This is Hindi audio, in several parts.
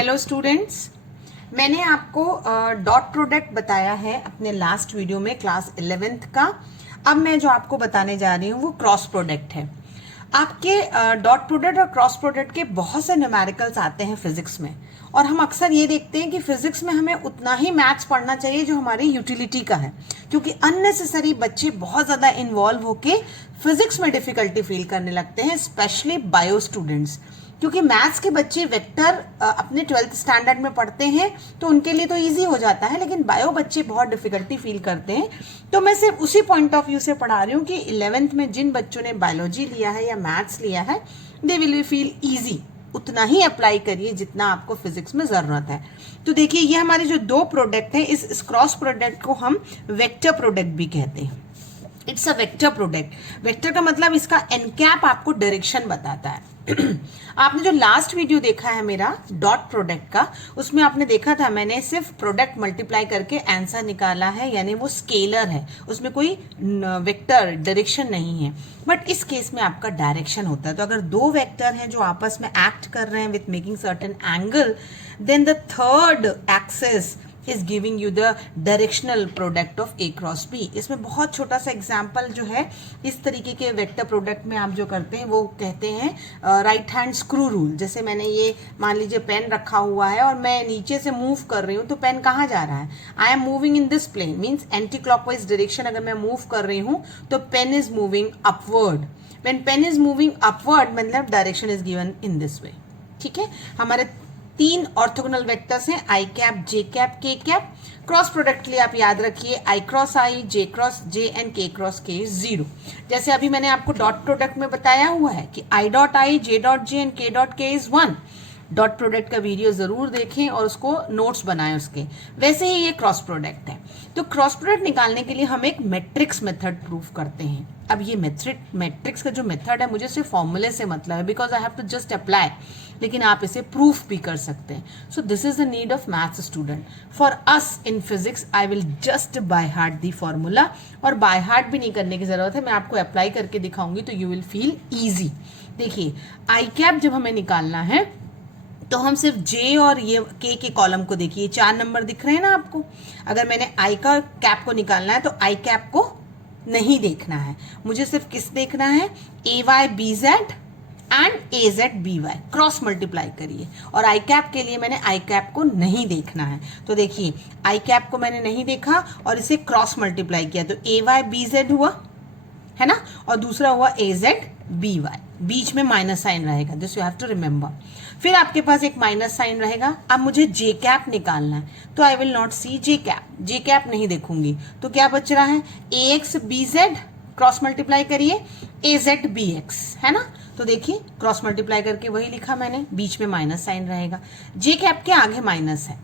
हेलो स्टूडेंट्स, मैंने आपको डॉट प्रोडक्ट बताया है अपने लास्ट वीडियो में क्लास 11th का। अब मैं जो आपको बताने जा रही हूँ वो क्रॉस प्रोडक्ट है। आपके डॉट प्रोडक्ट और क्रॉस प्रोडक्ट के बहुत से न्यूमेरिकल्स आते हैं फिजिक्स में, और हम अक्सर ये देखते हैं कि फिजिक्स में हमें उतना ही मैथ्स पढ़ना चाहिए जो हमारी यूटिलिटी का है, क्योंकि अननेसेसरी बच्चे बहुत ज़्यादा इन्वॉल्व होके फिजिक्स में डिफिकल्टी फील करने लगते हैं, स्पेशली बायो स्टूडेंट्स। क्योंकि मैथ्स के बच्चे वेक्टर अपने 12th स्टैंडर्ड में पढ़ते हैं तो उनके लिए तो इजी हो जाता है, लेकिन बायो बच्चे बहुत डिफिकल्टी फील करते हैं। तो मैं सिर्फ उसी पॉइंट ऑफ व्यू से पढ़ा रही हूँ कि 11th में जिन बच्चों ने बायोलॉजी लिया है या मैथ्स लिया है, दे विल फील ईजी। उतना ही अप्लाई करिए जितना आपको फिजिक्स में जरूरत है। तो देखिए, ये हमारे जो दो प्रोडक्ट हैं, इस क्रॉस प्रोडक्ट को हम वेक्टर प्रोडक्ट भी कहते हैं। It's a vector product. Vector का मतलब इसका एनकैप आपको डायरेक्शन बताता है। आपने जो लास्ट वीडियो देखा है मेरा डॉट प्रोडक्ट का, उसमें आपने देखा था मैंने सिर्फ प्रोडक्ट मल्टीप्लाई करके आंसर निकाला है, यानी वो स्केलर है, उसमें कोई वेक्टर डायरेक्शन नहीं है। बट इस केस में आपका डायरेक्शन होता है। तो अगर दो वेक्टर हैं जो आपस में एक्ट कर रहे हैं with making certain angle, then the third axis is giving you the directional product of A cross B। इसमें बहुत छोटा सा एग्जाम्पल जो है, इस तरीके के वेक्टर प्रोडक्ट में आप जो करते हैं वो कहते हैं राइट हैंड स्क्रू रूल। जैसे मैंने ये मान लीजिए पेन रखा हुआ है और मैं नीचे से मूव कर रही हूँ, तो पेन कहाँ जा रहा है? I am moving in this plane, means anti clockwise direction अगर मैं मूव कर रही हूँ तो pen is moving upward. When pen is moving upward मतलब direction is given in this way. ठीक है, हमारे तीन ऑर्थोगोनल वेक्टर्स हैं, I cap, J cap, K cap. Cross product के लिए आप याद रखिए I cross I, J cross J and K cross K is 0। जैसे अभी मैंने आपको डॉट प्रोडक्ट में बताया हुआ है कि I dot I, J dot J and के डॉट के इज 1। डॉट प्रोडक्ट का वीडियो जरूर देखें और उसको नोट्स बनाएं उसके। वैसे ही ये क्रॉस प्रोडक्ट है। तो क्रॉस प्रोडक्ट निकालने के लिए हम एक मैट्रिक्स मेथड प्रूफ करते हैं। अब ये मैट्रिक्स का जो मेथड है, मुझे सिर्फ फॉर्मूले से मतलब है, because I have to just apply, लेकिन आप इसे प्रूफ भी कर सकते हैं। So this is the need of maths student. For us in physics I will just by heart the formula, और बाय हार्ट भी नहीं करने की जरूरत है, मैं आपको अप्लाई करके दिखाऊंगी तो यू विल फील ईजी। देखिए, आई कैप जब हमें निकालना है तो हम सिर्फ जे और ये के कॉलम को देखिए, 4 नंबर दिख रहे हैं ना आपको। अगर मैंने आई का कैप को निकालना है तो आई कैप को नहीं देखना है, मुझे सिर्फ किस देखना है? A Y B Z and A Z B Y. Cross multiply करिए, और आई कैप के लिए मैंने आई कैप को नहीं देखना है। तो देखिए, आई कैप को मैंने नहीं देखा और इसे क्रॉस मल्टीप्लाई किया, तो ए वाई बी जेड हुआ है ना, और दूसरा हुआ ए जेड बी वाई। बीच में माइनस साइन रहेगा, this you have to remember. फिर आपके पास एक माइनस साइन रहेगा। अब मुझे जे कैप निकालना है, तो I will not see J cap, J cap नहीं देखूंगी। तो क्या बच रहा है? A X B Z, cross multiply करिए, ए जेड बी एक्स, है ना। तो देखिए, क्रॉस मल्टीप्लाई करके वही लिखा मैंने, बीच में माइनस साइन रहेगा। जे कैप के आगे माइनस है।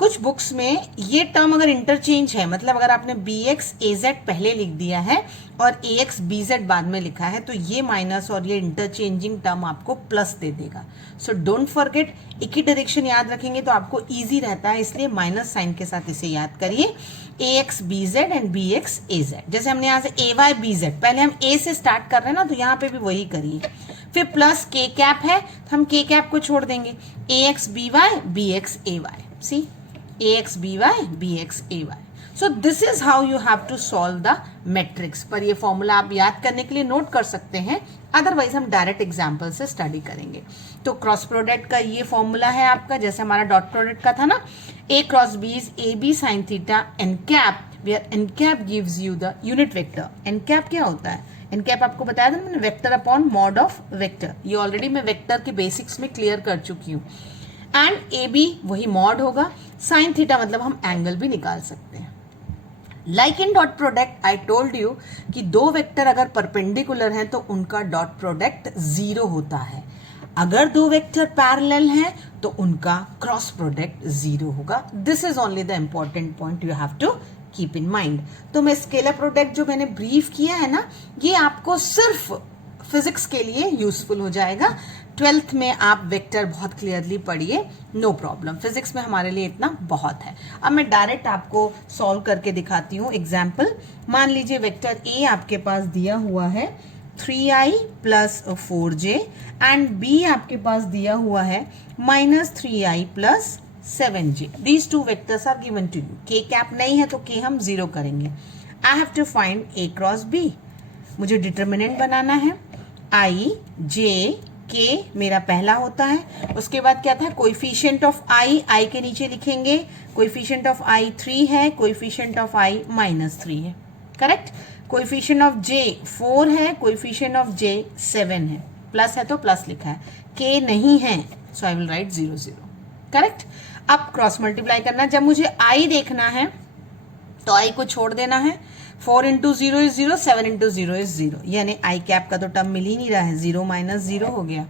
कुछ बुक्स में ये टर्म अगर इंटरचेंज है, मतलब अगर आपने बी एक्स ए जेड पहले लिख दिया है और ए एक्स बी जेड बाद में लिखा है, तो ये माइनस और ये इंटरचेंजिंग टर्म आपको प्लस दे देगा। सो डोंट फॉरगेट, एक ही डायरेक्शन याद रखेंगे तो आपको ईजी रहता है, इसलिए माइनस साइन के साथ इसे याद करिए। A X B Z and B X A Z. जैसे हमने यहाँ से ए वाई बी जेड, पहले हम ए से स्टार्ट कर रहे हैं ना, तो यहाँ पे भी वही करिए। फिर प्लस के कैप है तो हम के कैप को छोड़ देंगे, A X B Y B X A Y. See, ax by bx ay। so this is how you have to solve the matrix। पर ये फॉर्मूला आप याद करने के लिए नोट कर सकते हैं, अदरवाइज हम डायरेक्ट एग्जाम्पल से स्टडी करेंगे। तो क्रॉस प्रोडक्ट का ये फॉर्मूला है आपका, जैसे हमारा डॉट प्रोडक्ट का था ना, a cross b is a b sine theta n cap, where n cap gives you the unit vector. N cap क्या होता है? एन कैप आपको बताया था ना मैंने, vector upon mod of vector. ये ऑलरेडी मैं वेक्टर के बेसिक्स में क्लियर कर चुकी हूँ। एंड ए बी वही मॉड होगा, साइन थीटा मतलब हम एंगल भी निकाल सकते हैं। Like in dot product I told you कि दो वेक्टर अगर परपेंडिकुलर हैं तो उनका डॉट प्रोडक्ट 0 होता है। अगर दो वेक्टर पैरेलल हैं तो उनका क्रॉस प्रोडक्ट 0 होगा। This is only the important point you have to keep in mind. तो मैं स्केलर प्रोडक्ट जो मैंने ब्रीफ किया है ना, ये आपको सिर्फ फिजिक्स के लिए यूजफुल हो जाएगा। 12th में आप वेक्टर बहुत क्लियरली पढ़िए, नो प्रॉब्लम। फिजिक्स में हमारे लिए इतना बहुत है। अब मैं डायरेक्ट आपको सॉल्व करके दिखाती हूँ एग्जाम्पल। मान लीजिए वेक्टर ए आपके पास दिया हुआ है 3i plus 4j and b आपके पास दिया हुआ है -3i plus 7j. These two vectors are given to you. k cap नहीं है तो k हम 0 करेंगे. I have to find a cross b. मुझे डिटर्मिनेंट बनाना है. i j k मेरा पहला होता है. उसके बाद क्या था, कोएफिशिएंट ऑफ i के नीचे लिखेंगे. कोएफिशिएंट ऑफ i 3 है, कोएफिशिएंट ऑफ i -3 है. करेक्ट. कोएफिशिएंट ऑफ j 4 है, कोएफिशिएंट ऑफ j 7 है. प्लस है तो प्लस लिखा है. k नहीं है सो आई विल राइट 0 0. करेक्ट. अब क्रॉस मल्टीप्लाई करना. जब मुझे i देखना है तो i को छोड़ देना है. 4 इंटू 0 इज 0, 7 इंटू 0 इज 0, यानी आई कैप का तो टर्म मिल ही नहीं रहा है. 0 माइनस 0 हो गया.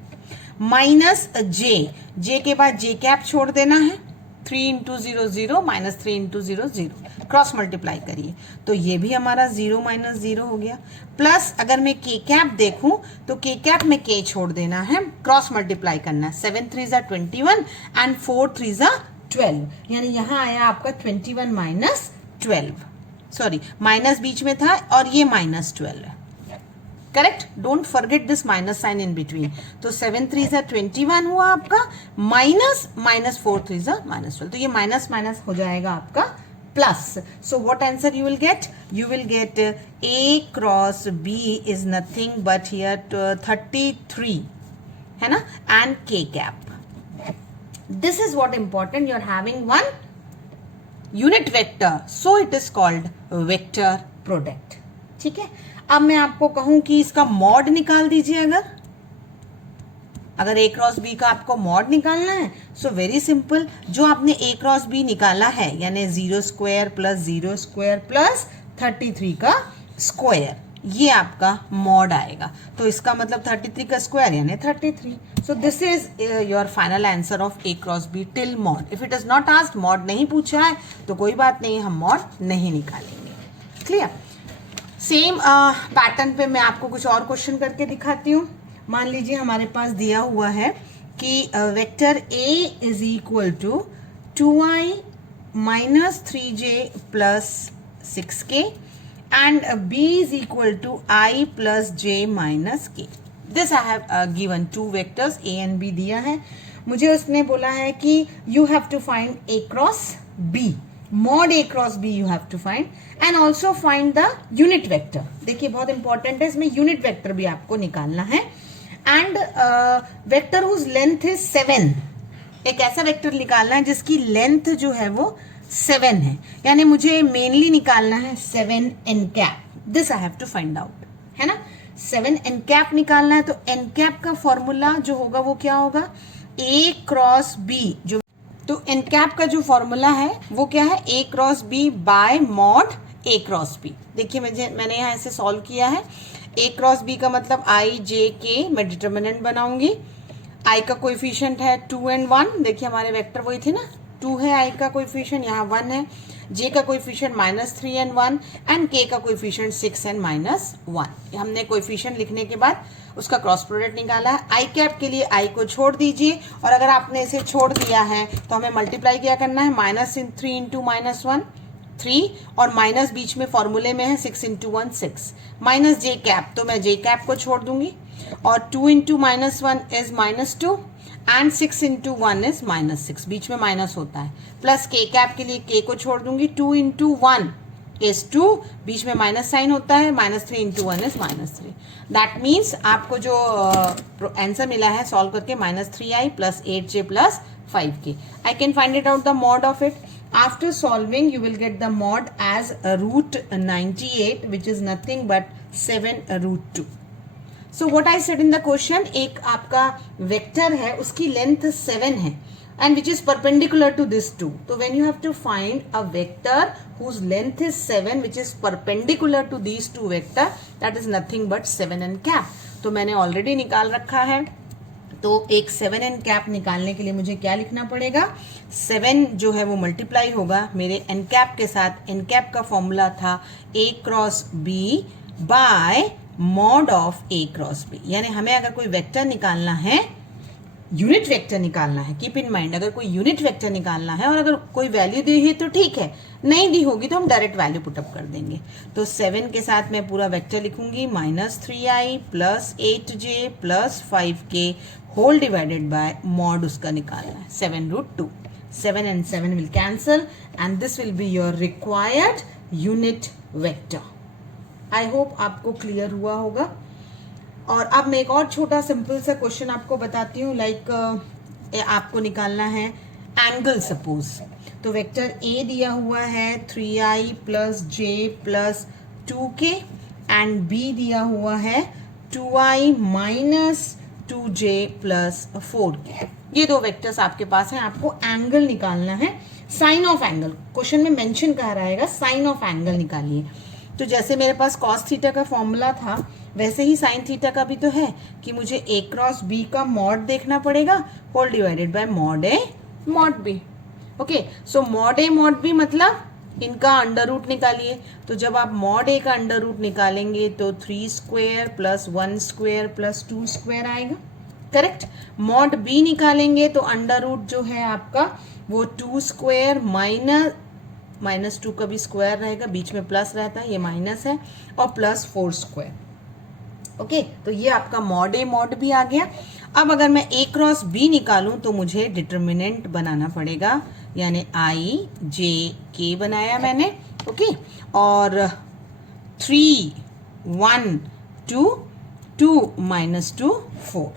माइनस जे के बाद जे कैप छोड़ देना है. 3 into 0 0 minus 3 into 0 0. Cross multiply करिए तो ये भी हमारा 0 माइनस 0 हो गया. प्लस अगर मैं के कैप देखूं तो के कैप में के छोड़ देना है. क्रॉस मल्टीप्लाई करना है. 7 3 जा 21 एंड 4 3 जा 12, यानी यहाँ आया आपका 21 माइनस 12. सॉरी, माइनस बीच में था और ये -12 है. Correct. Don't forget this minus sign in between. तो 7 3 जा 21 हुआ आपका, माइनस -4 3 जा -12. तो ये माइनस माइनस हो जाएगा आपका plus. So what answer you will get? You will get a cross b is nothing but here 33 है ना, and k cap. This is what important. You are having one unit vector, so it is called vector product. ठीक है. अब मैं आपको कहूं कि इसका मॉड निकाल दीजिए. अगर a क्रॉस b का आपको मॉड निकालना है सो वेरी सिंपल. जो आपने a क्रॉस b निकाला है यानी 0 स्क्वायर प्लस 0 स्क्वायर प्लस 33 का स्क्वायर, ये आपका मॉड आएगा. तो इसका मतलब 33 का स्क्वायर यानी 33. सो this is your final answer of a cross b till mod. If it is not asked, mod नहीं पूछा है तो कोई बात नहीं, हम मॉड नहीं निकालेंगे. क्लियर. सेम पैटर्न पे मैं आपको कुछ और क्वेश्चन करके दिखाती हूँ. मान लीजिए हमारे पास दिया हुआ है कि vector a is equal to 2i minus 3j plus 6k and b is equal to I plus j minus k. This I have given two vectors a and b दिया है. मुझे उसने बोला है कि you have to find a cross b. Mod a cross b you have to find and also find the unit vector. देखिए बहुत इंपॉर्टेंट है, इसमें यूनिट वेक्टर भी आपको निकालना है. And vector whose length is 7. एक ऐसा वेक्टर निकालना है जिसकी लेंथ जो है वो 7 है, यानी मुझे मेनली निकालना है 7 n cap. This I have to find out, है ना. 7 n कैप निकालना है तो n कैप का फॉर्मूला जो होगा वो क्या होगा, a क्रॉस b. जो तो n कैप का जो फॉर्मूला है वो क्या है, a cross b bye mod a cross b. देखिए मैंने यहाँ ऐसे सॉल्व किया है. a क्रॉस b का मतलब i j k, मैं डिटर्मिनेंट बनाऊंगी. i का कोएफिशिएंट है 2 and 1. देखिए हमारे वेक्टर वही थे ना, 2 है i का कोएफिशिएंट, यहाँ 1 है. j का कोएफिशिएंट -3 and 1 एंड k का कोएफिशिएंट 6 and -1. हमने कोएफिशिएंट लिखने के बाद उसका क्रॉस प्रोडक्ट निकाला है. i कैप के लिए i को छोड़ दीजिए, और अगर आपने इसे छोड़ दिया है तो हमें मल्टीप्लाई क्या करना है, -3 इंटू -1 3, और माइनस बीच में फॉर्मूले में है 6 इंटू 1 6, माइनस जे कैप, तो मैं जे कैप को छोड़ दूंगी. और 2 into -1 is -2 and 6 into 1 is -6, बीच में माइनस होता है. प्लस के कैप के लिए के को छोड़ दूंगी. 2 इंटू 1 इज 2, बीच में माइनस साइन होता है. -3 इंटू 1 इज -3. दैट मीन्स आपको जो आंसर मिला है सॉल्व करके -3i plus 8j plus 5k. I can find it out the mod of it. After solving, you will get the mod as root 98, which is nothing but 7 root 2. So what I said in the question, एक आपका वेक्टर है, उसकी लेंथ 7 है, and which is perpendicular to this 2. So when you have to find a vector whose length is 7, which is perpendicular to these two vector, that is nothing but 7 n cap. तो मैंने already निकाल रखा है. तो एक 7 n कैप निकालने के लिए मुझे क्या लिखना पड़ेगा, 7 जो है वो मल्टीप्लाई होगा मेरे n कैप के साथ. n कैप का फॉर्मूला था a cross b bye mod of a cross b. यानी हमें अगर कोई वेक्टर निकालना है यूनिट वेक्टर निकालना है, कीप इन माइंड, अगर कोई यूनिट वेक्टर निकालना है और अगर कोई वैल्यू दी है तो ठीक है, नहीं दी होगी तो हम डायरेक्ट वैल्यू पुटअप कर देंगे। तो 7 के साथ मैं पूरा वेक्टर लिखूंगी, -3i plus 8j plus 5k whole divided by mod उसका निकालना है 7√2। 7 and 7 will cancel and this will be your required unit vector। I hope आपको क्लियर हुआ होगा। और अब मैं एक और छोटा सिंपल सा क्वेश्चन आपको बताती हूँ। लाइक आपको निकालना है एंगल सपोज, तो वेक्टर ए दिया हुआ है 3i plus j plus 2k and b दिया हुआ है 2i minus 2j plus 4k। ये दो वेक्टर्स आपके पास हैं, आपको एंगल निकालना है। साइन ऑफ एंगल क्वेश्चन में मेंशन कहा रहेगा, साइन ऑफ एंगल निकालिए। तो जैसे मेरे पास कॉस थीटा का फॉर्मूला था वैसे ही साइन थीटा का भी तो है कि मुझे a क्रॉस b का मॉड देखना पड़ेगा whole divided by mod a mod b। Okay, so mod a mod b मतलब इनका अंडर रूट निकालिए। तो जब आप मॉड a का अंडर रूट निकालेंगे तो 3 square plus 1 square plus 2 square आएगा, करेक्ट। मॉड b निकालेंगे तो अंडर रूट जो है आपका वो 2 स्क्वायर माइनस 2 का भी स्क्वायर रहेगा, बीच में प्लस रहता है, ये माइनस है, और प्लस 4 स्क्वायर। ओके, तो ये आपका मॉड ए मॉड बी आ गया। अब अगर मैं a क्रॉस b निकालूं तो मुझे डिटर्मिनेंट बनाना पड़ेगा, यानी i j k बनाया मैंने। ओके, और 3 1 2 2 minus 2 4।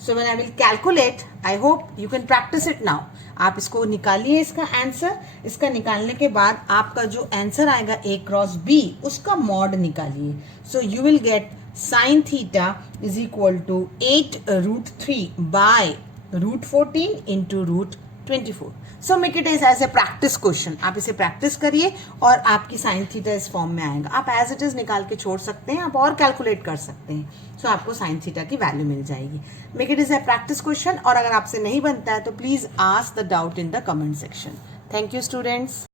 So when I will calculate, I hope you can practice it now। आप इसको निकालिए इसका आंसर। इसका निकालने के बाद आपका जो आंसर आएगा a क्रॉस b उसका मॉड निकालिए। So you will get sine theta is equal to 8√3 by √14 into √24। So make it as a practice question. आप इसे प्रैक्टिस करिए और आपकी साइन थीटा इस फॉर्म में आएगा। आप एज इट इज निकाल के छोड़ सकते हैं, आप और कैलकुलेट कर सकते हैं। सो आपको साइन थीटा की वैल्यू मिल जाएगी। Make it is a practice question, और अगर आपसे नहीं बनता है तो please ask the doubt in the comment section. Thank you students.